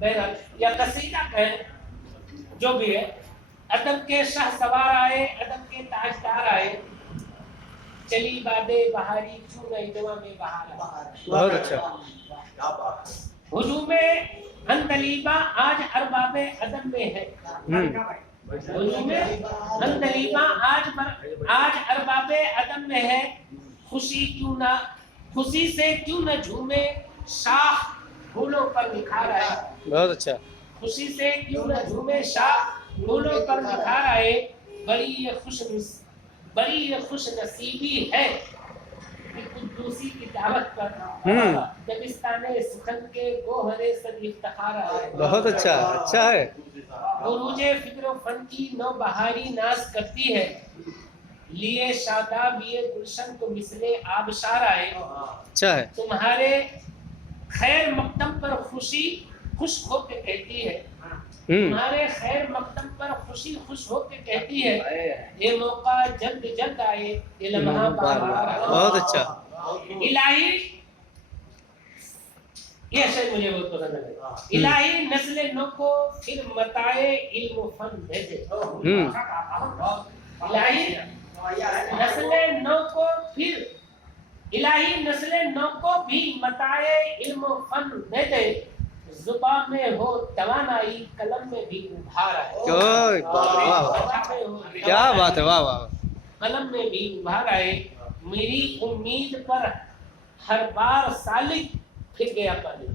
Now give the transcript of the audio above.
बहरहाल या कसीदा कहे जो भी है, अदब के शाह सवार आए, अदब के ताजदार आए, चली बादे बहारी क्यों नहीं जवा में बहार। बहुत अच्छा। हुजूमे अंदलीबा आज अरबाबे अदब में है। हुजूमे अंदलीबा आज अरबाबे अदब में है। खुशी से क्यों न झूमे शाह फूलों पर निखार आए। बहुत अच्छा। खुशी से क्यों न झूमे शाह फूलों पर निखार आए। बड़ी ये खुश नसीबी है कि कुद्दूसी की दावत पर दबिस्ताने सुखन के गोहरे सद इफ्तिखार आए। बहुत अच्छा, अच्छा है। गुरूजे फिक्र फन की नौ बहारी नाज करती है, लिए शादाब ये गुलशन को मिसले आबशार आए। अच्छा है। तुम्हारे खैर मकदम पर खुश होके कहती है, तुम्हारे खैर मकदम पर खुश होके कहती है, ये मौका जल्द जल्द आए, ये लम्हा बार बार आए। बहुत अच्छा। इलाही, ये शेर मुझे बहुत पसंद है। इलाही नस्ल नौ को फिर मताए इल्म फन भेजे। इलाही नस्ल नौ को भी मताए इल्म फन दे दे। जुबान में हो तवानाई, कलम में भी उभार आए। क्या बात है, वाह वाह। कलम में भी उभार आए। मेरी उम्मीद पर हर बार सालिक फिर गया पानी।